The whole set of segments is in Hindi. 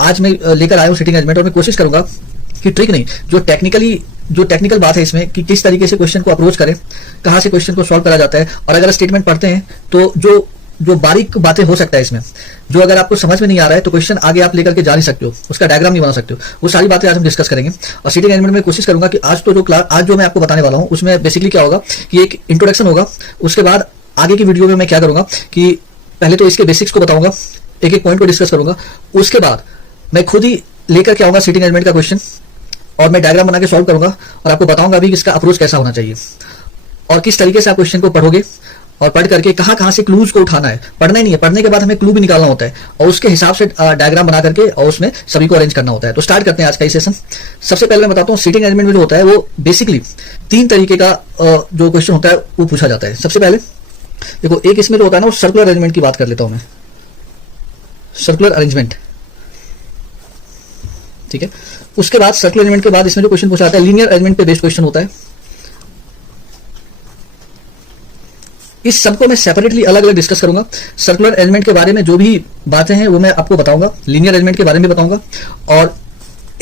आज मैं लेकर आया हूँ सिटिंग अरेंजमेंट, और मैं कोशिश करूंगा कि ट्रिक नहीं, जो टेक्निकल बात है इसमें कि किस तरीके से क्वेश्चन को अप्रोच करें, कहां से क्वेश्चन को सॉल्व करा जाता है, और अगर स्टेटमेंट पढ़ते हैं तो जो बारीक बातें हो सकता है इसमें, जो अगर आपको समझ में नहीं आ रहा है तो क्वेश्चन आगे आप लेकर के जा नहीं सकते हो, उसका डायग्राम नहीं बना सकते हो, वो सारी बातें आज हम डिस्कस करेंगे। और सिटिंग अरेंजमेंट में कोशिश करूंगा कि आज जो मैं आपको बताने वाला हूं उसमें बेसिकली क्या होगा कि एक इंट्रोडक्शन होगा, उसके बाद आगे की वीडियो में मैं क्या करूंगा कि पहले तो इसके बेसिक्स को बताऊंगा, एक एक पॉइंट को डिस्कस करूंगा, उसके बाद मैं खुद ही लेकर के आऊंगा सिटिंग अरेंजमेंट का क्वेश्चन, और मैं डायग्राम बना के सॉल्व करूंगा और आपको बताऊंगा भी कि इसका अप्रोच कैसा होना चाहिए और किस तरीके से आप क्वेश्चन को पढ़ोगे, और पढ़ करके कहां से क्लूज को उठाना है। पढ़ना ही नहीं है, पढ़ने के बाद हमें क्लू भी निकालना होता है और उसके हिसाब से डायग्राम बना करके और उसमें सभी को अरेंज करना होता है। तो स्टार्ट करते हैं आज का ये सेशन। सबसे पहले मैं बताता हूँ सिटिंग अरेंजमेंट में जो होता है वो बेसिकली 3 तरीके का जो क्वेश्चन होता है वो पूछा जाता है। सबसे पहले देखो, एक इसमें जो होता है ना वो सर्कुलर अरेंजमेंट की बात कर लेता हूं मैं, सर्कुलर अरेंजमेंट, ठीक है। उसके बाद सर्कुलर अरेंजमेंट के बाद इसमें जो क्वेश्चन पूछा जाता है लीनियर अरेंजमेंट पे बेस्ड क्वेश्चन होता है। इस सबको मैं सेपरेटली अलग अलग डिस्कस करूंगा। सर्कुलर अरेंजमेंट के बारे में जो भी बातें हैं वो मैं आपको बताऊंगा, लीनियर अरेंजमेंट के बारे में बताऊंगा। और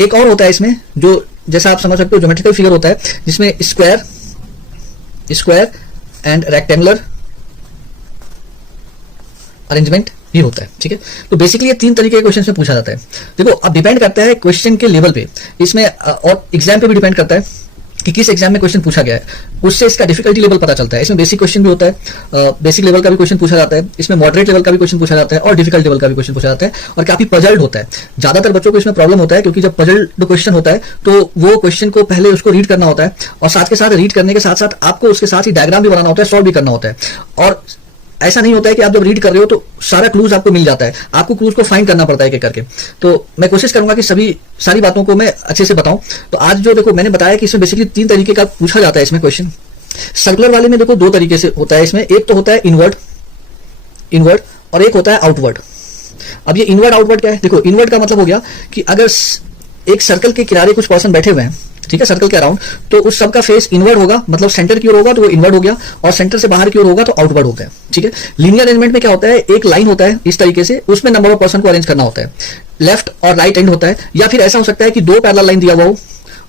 एक और होता है इसमें जो जैसा आप समझ सकते हो ज्योमेट्रिकल फिगर होता है, जिसमें स्क्वायर एंड रेक्टेंगुलर अरेंजमेंट भी होता है, ठीक है। तो बेसिकली ये 3 तरीके के क्वेश्चन में पूछा जाता है। देखो, अब डिपेंड करता है क्वेश्चन के लेवल पे, इसमें और एग्जाम पे भी डिपेंड करता है कि किस एग्जाम में क्वेश्चन पूछा गया है, उससे इसका डिफिकल्टी लेवल पता चलता है। इसमें बेसिक क्वेश्चन भी होता है, बेसिक लेवल का भी क्वेश्चन पूछा जाता है, इसमें मॉडरेट लेवल का भी क्वेश्चन पूछा जाता है और डिफिकल्ट लेवल का भी क्वेश्चन पूछा जाता है, और काफी पजल्ड होता है। ज्यादातर बच्चों को इसमें प्रॉब्लम होता है क्योंकि जब पजल्ड क्वेश्चन होता है तो वो क्वेश्चन को पहले उसको रीड करना होता है, और साथ के साथ रीड करने के साथ साथ आपको उसके साथ ही डायग्राम भी बनाना होता है, सॉल्व भी करना होता है। और ऐसा नहीं होता है कि आप जब रीड कर रहे हो तो सारा क्लूज आपको मिल जाता है, आपको क्लूज को फाइंड करना पड़ता है एक-एक करके। तो मैं कोशिश करूंगा कि सारी बातों को मैं अच्छे से बताऊं। तो आज जो देखो मैंने बताया कि इसमें बेसिकली 3 तरीके का पूछा जाता है इसमें क्वेश्चन। सर्कुलर वाले में देखो 2 तरीके से होता है इसमें, एक तो होता है इनवर्ड और एक होता है आउटवर्ड। अब ये इनवर्ड आउटवर्ड क्या है? देखो, इनवर्ड का मतलब हो गया कि अगर एक सर्कल के किनारे कुछ पर्सन बैठे हुए हैं, ठीक है, सर्कल के अराउंड, तो उस सब का फेस इनवर्ड होगा, मतलब सेंटर की ओर होगा तो वो इनवर्ड हो गया, और सेंटर से बाहर की ओर होगा तो आउटवर्ड हो गया, ठीक है। लीनियर अरेंजमेंट में क्या होता है, एक लाइन होता है इस तरीके से, उसमें नंबर ऑफ पर्सन को अरेंज करना होता है, लेफ्ट और राइट एंड होता है, या फिर ऐसा हो सकता है कि 2 पैरेलल लाइन दिया हुआ हो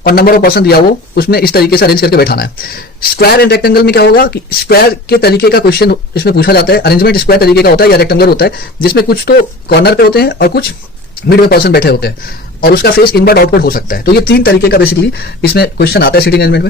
और नंबर ऑफ पर्सन दिया हो, उसमें इस तरीके से अरेंज करके बैठाना है। स्क्वायर एंड रेक्टेंगल में क्या होगा कि स्क्वायर के तरीके का क्वेश्चन इसमें पूछा जाता है, अरेंजमेंट स्क्वायर तरीके का होता है या रेक्टेंगुलर होता है, जिसमें कुछ तो कॉर्नर पे होते हैं और कुछ मिड में पर्सन बैठे होते हैं, और उसका फेस इनवर्ड आउटवर्ड हो सकता है। तो ये 3 तरीके का बेसिकली इसमें क्वेश्चन आता है सिटिंग अरेंजमेंट में।